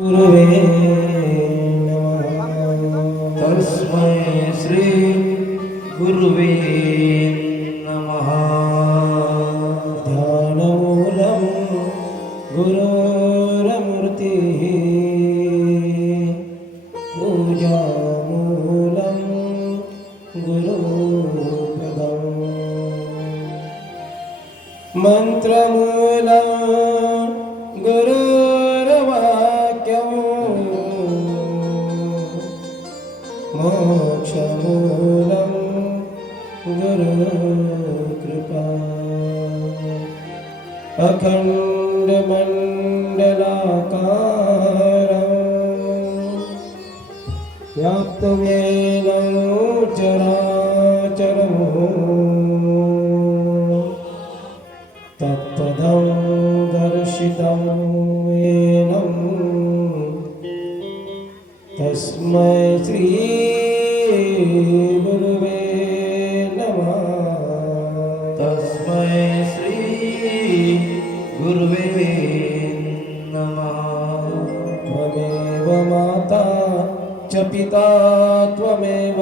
गुरुवे तस्मै श्री गुरुवे नमः। ध्यानमूलं गुरोरमूर्तिः पूजामूलं गुरुपदम्। मन्त्रमूलं अखण्डमण्डलाकारम् व्याप्तमेन चराचरम् तत्पदं दर्शितं येनं तस्मै श्रीगुरुवे त्वमेव माता च पिता त्वमेव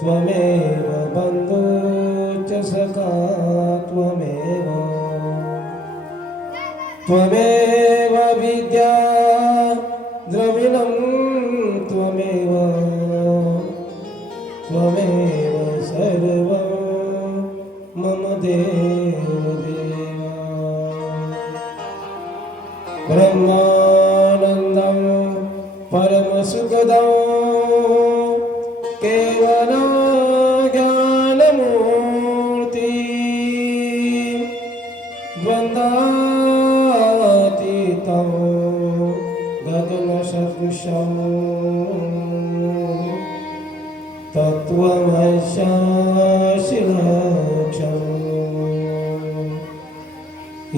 त्वमेव बन्धु च सखा त्वमेव त्वमेव ब्रह्मानन्दं परमसुगदौ केवलज्ञानमूर्ति द्वन्दातीतौ गगनसदृशौ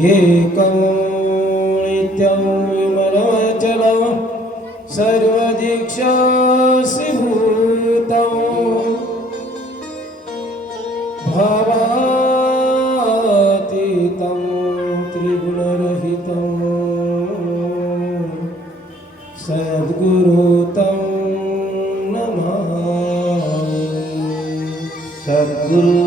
एकम् नित्यं विमलचलं सर्वदीक्षासिभूतं भावातीतं त्रिगुणरहितं सद्गुरुतं नमामि। सद्गुरु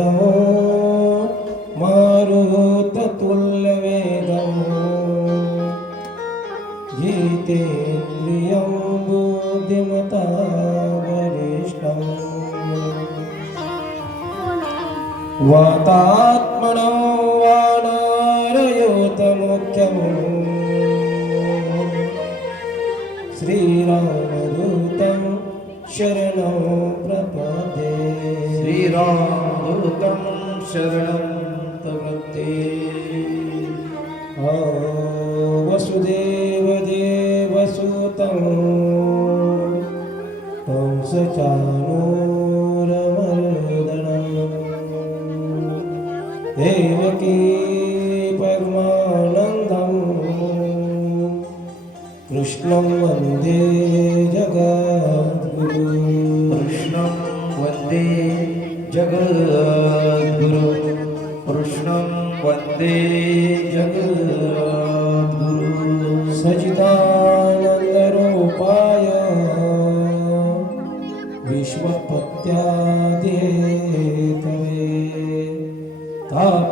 Oh ముఖ్యము శ్రీరామదూతము శరణం ప్రపదే శ్రీరామదూతం శరణం ప్రపదే वसुदेव देवसुतं हंसचानो जगद्गुरु। कृष्णं वन्दे जगद्गुरु। सचिदानन्दरूपाय विश्वपत्यादिहेतवे तापत्रयविनाशाय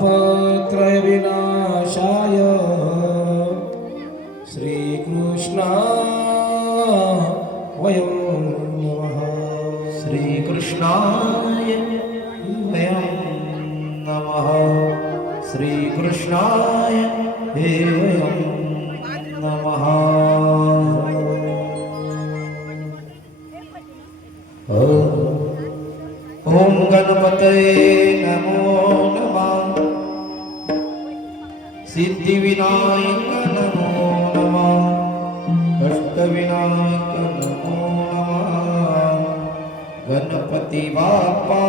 श्रीकृष्णा वयम् કૃષ્ણાય નમઃ. ઓમ ગણપતે નમો નમઃ. સિદ્ધિ વિનાયક નમો નમઃ. કષ્ટ વિનાયક નમો નમઃ. ગણપતિ બાપા